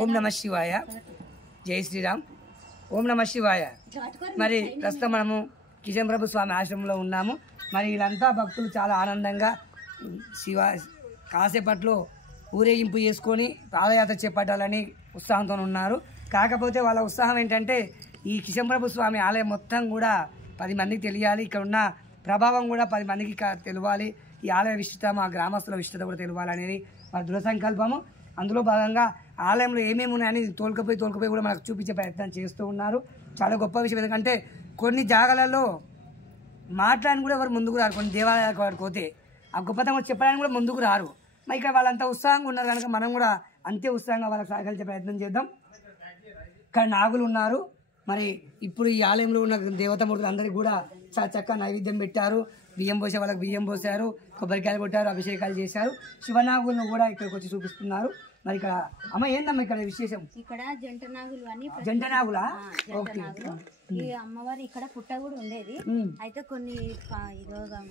ఓం నమ శివాయ. జై శ్రీరామ్. ఓం నమ శివాయ. మరి ప్రస్తుతం మనము కిషన్ ప్రభు స్వామి ఆశ్రమంలో ఉన్నాము. మరి వీళ్ళంతా భక్తులు చాలా ఆనందంగా కాసేపట్లో ఊరేగింపు చేసుకొని పాదయాత్ర చేపట్టాలని ఉత్సాహంతో ఉన్నారు. కాకపోతే వాళ్ళ ఉత్సాహం ఏంటంటే ఈ కిషన్ ప్రభు స్వామి ఆలయం మొత్తం కూడా 10 మందికి తెలియాలి, ఇక్కడ ఉన్న ప్రభావం కూడా 10 మందికి తెలియాలి, ఈ ఆలయ విశిష్టత మా గ్రామస్తుల విశిష్టత కూడా తెలియాలనేది వాళ్ళ దృఢ సంకల్పము. అందులో భాగంగా ఆలయంలో ఏమేమి ఉన్నాయని తోలుకపోయి కూడా మనకు చూపించే ప్రయత్నం చేస్తూ ఉన్నారు. చాలా గొప్ప విషయం. ఎందుకంటే కొన్ని జాగాలలో మాట్లాడని కూడా ఎవరు ముందుకు రారు. కొన్ని దేవాలయాలకు వాడికి పోతే ఆ గొప్పతనం చెప్పడానికి కూడా ముందుకు రారు. మరి ఇక్కడ వాళ్ళంతా ఉత్సాహంగా ఉన్నారు కనుక మనం కూడా అంతే ఉత్సాహంగా వాళ్ళకి సహకరించే ప్రయత్నం చేద్దాం. ఇక్కడ నాగులు ఉన్నారు. మరి ఇప్పుడు ఈ ఆలయంలో ఉన్న దేవతామూర్తులు అందరికీ కూడా చాలా చక్కగా నైవేద్యం పెట్టారు. బియ్యం పోసే వాళ్ళకి బియ్యం పోసారు, కొబ్బరికాయలు కొట్టారు, అభిషేకాలు చేశారు. శివనాగులను కూడా ఇక్కడికి వచ్చి చూపిస్తున్నారు. మరి ఇక్కడ అమ్మ ఏందమ్మా ఇక్కడ విశేషం? ఇక్కడ జంట నాగులు అని జంట నాగులా? ఈ అమ్మవారు ఇక్కడ పుట్ట కూడా ఉండేది. అయితే కొన్ని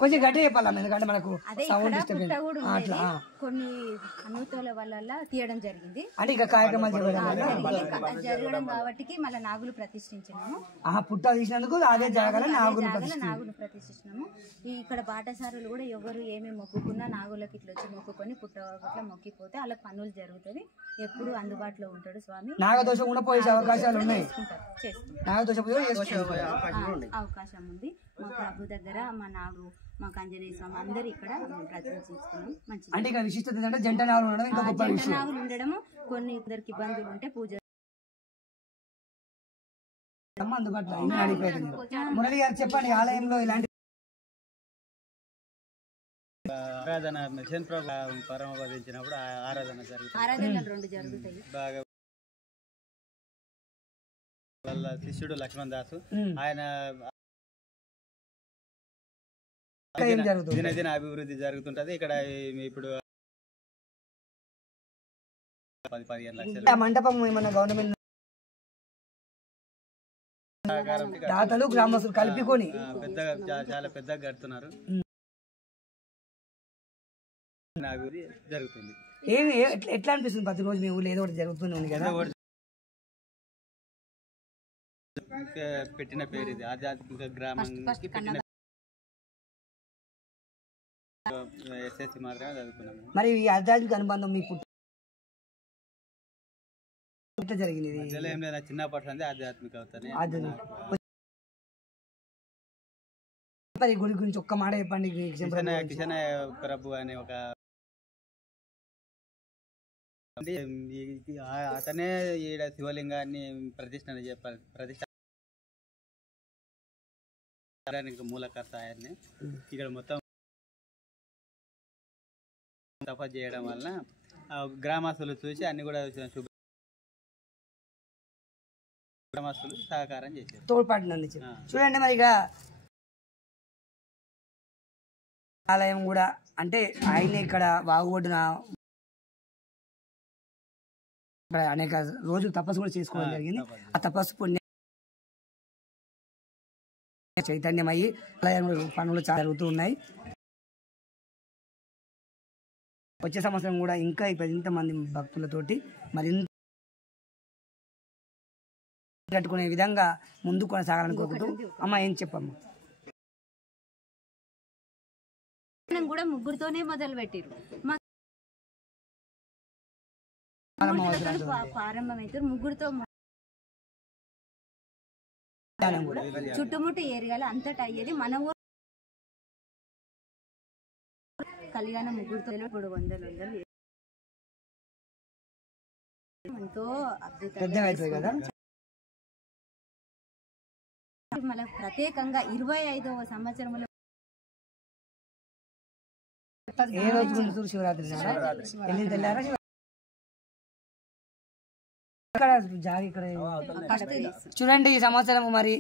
కొంచెం గట్టి చెప్పాలమ్మా, ఎందుకంటే మనకు పుట్ట కూడా ఉండేది. కొన్ని అనుమతుల వల్ల తీయడం జరిగింది. అంటే ఇక కార్యక్రమాలు జరగడం కాబట్టి మళ్ళీ నాగులు ప్రతిష్ఠించినాము. పుట్ట తీసినందుకు అదే జాగాలో నాగులు ప్రతిష్ఠించినాము. ఇక్కడ బాటసారులు కూడా ఎవరు ఏమి మొక్కుకున్నా నాగులకి ఇట్లా వచ్చి మొక్కుకొని పుట్ట మొక్కిపోతే వాళ్ళకి పనులు జరుగుతాయి. ఎప్పుడు అందుబాటులో ఉంటాడు స్వామి. నాగదోషం కూడా పోయే అవకాశాలు ఉన్నాయి. అవకాశం ఉంది. మా ప్రభు దగ్గర మా నాగు మా ఆంజనేయ స్వామి అందరు ఇక్కడ ప్రతిష్ఠిస్తున్నాం. మంచి విశిష్టత జంట నాగులు ఉండడము. కొన్ని ఇద్దరికి ఇబ్బందులు ఉంటే పూజ అందుబాటులో. మురళి గారు చెప్పండి, ఆలయంలో ఇలాంటి ఆరాధన శని ప్రభు పరమపదించినప్పుడు ఆరాధన జరుగుతుంది. ఆరాధనలు 2 జరుగుతాయి. బాగా వాళ్ళ శిష్యుడు లక్ష్మణ్ దాసు ఆయన దినదిన అభివృద్ధి జరుగుతుంటది. ఇక్కడ ఇప్పుడు 10-15 లక్షలు మండపం ఏమన్నా గవర్నమెంట్ దాతలు గ్రామస్తులు కలుపుకొని పెద్దగా చాలా పెద్దగా కడుతున్నారు. అభివృద్ధి జరుగుతుంది. ఏమి ఎట్లా అనిపిస్తుంది? ప్రతిరోజు మీ ఊళ్ళో ఏదో ఒకటి జరుగుతూనే ఉంది కదా. పెట్టిన పేరు ఇది ఆధ్యాత్మిక గ్రామానికి పెట్టిన ఎస్ఎస్సి మాత్రమే చదువుకున్నాము. మరి ఈ ఆధ్యాత్మిక అనుబంధం మీ పుట్ట జరిగింది ఏం లేదా చిన్నప్పటి నుంచి ఆధ్యాత్మిక అవుతాయి. గుడి గురించి ఒక్క మాట చెప్పండి. కిషన్ ప్రభు అనే ఒక అతనే ఈడ శివలింగాన్ని ప్రతిష్టానికి మూలకర్త ఆయన్ని. ఇక్కడ మొత్తం తపస్సు చేయడం వలన గ్రామస్తులు చూసి అన్ని కూడా గ్రామస్తులు సహకారం చేశారు, తోడ్పాటు చూడండి. మరి ఇక ఆలయం కూడా అంటే ఆయన ఇక్కడ వాగుబొడ్డున అనేక రోజులు తపస్సు కూడా చేసుకోవడం జరిగింది. ఆ తపస్సు పుణ్య చైతన్యమయ్యి ఆలయం పనులు చాలా జరుగుతూ ఉన్నాయి. వచ్చే సంవత్సరం కూడా ఇంకా ఇంతమంది భక్తులతోటి మరింత కట్టుకునే విధంగా ముందు కొనసాగాలని కోరుకుంటూ అమ్మ ఏం చెప్పమ్మా? కూడా ముగ్గురుతోనే మొదలు పెట్టారు. ప్రారంభమైతే ముగ్గురుతో చుట్టుముట్టు ఏరియాలో అంతటా అయ్యేది. మన ఊరు కళ్యాణం ముగ్గురుతో 300 ఎంతో అద్భుతంగా. మళ్ళీ ప్రత్యేకంగా 25వ సంవత్సరంలో ఏ రోజు శివరాత్రి చూడండి. ఈ సంవత్సరం మరి